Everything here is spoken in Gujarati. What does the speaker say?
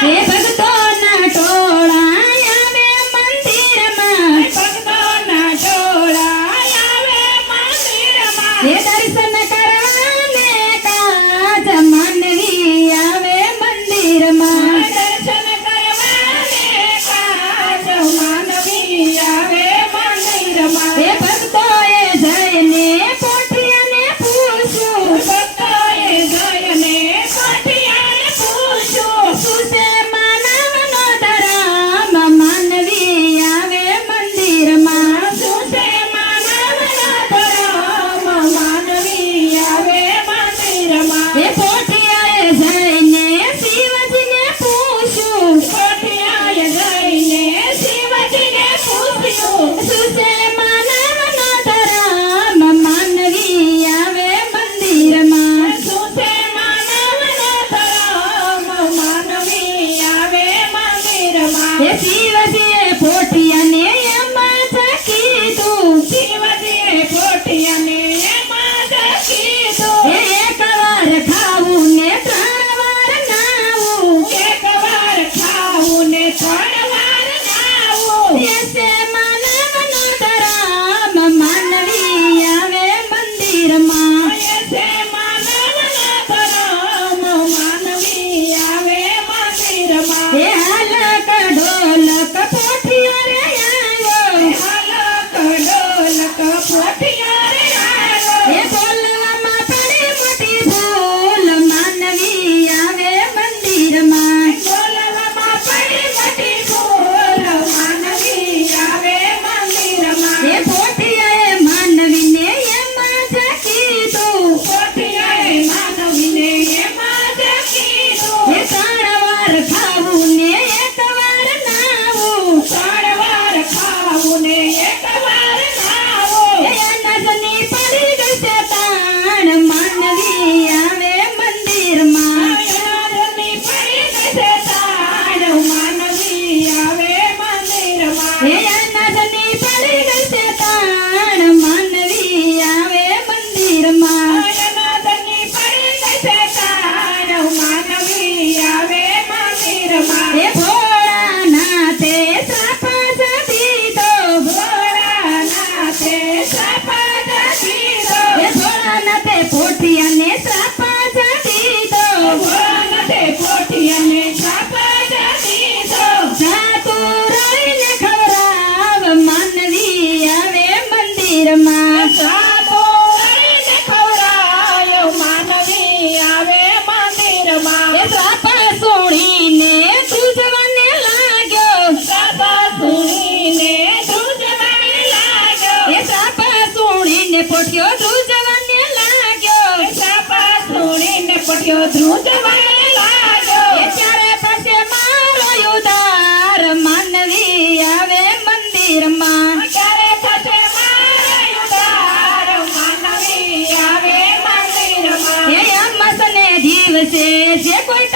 Sempre লাগে ની આવે મંદિરમાં. સાતા સોળીને ધ્રુજવાને લાગ્યો. સાતા સોળીને ધ્રુજવાને લાગ્યો. એ સાતા સોળીને પોટ્યો ધ્રુજવાને લાગ્યો. સાતા સોળીને પોટ્યો ધ્રુજવાને você é coisa